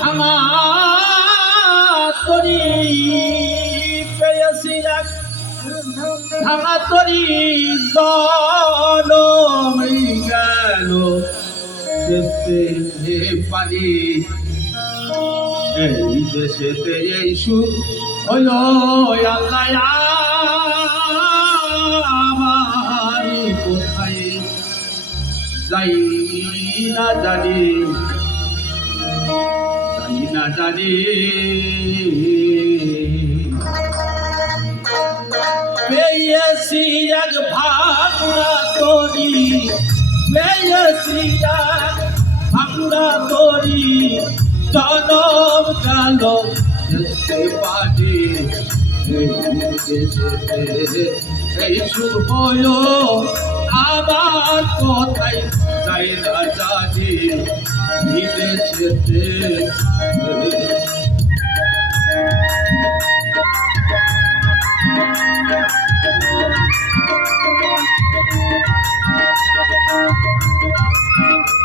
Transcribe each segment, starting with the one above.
ভাঙা তরি পেয়েছি এক ভাঙা তরি জনম গেল পারি এই দেশেতে এই সুখ হইল আল্লাহ আমারি কোথায়? যাই না জানি। যাই না জানি পেয়েছি এক ভাঙা তরি পেয়েছি এক ভাঙা তরি, জনম গেল যেতে পারি। এই দেশেতে এই শুভ আবার কোথায় যাই না জানি। বিদেশেতে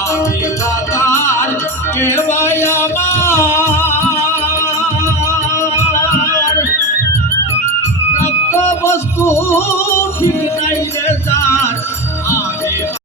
আমি বাগান কে ভাই আমার। রক্ত বস্তু ঠিক নাই রে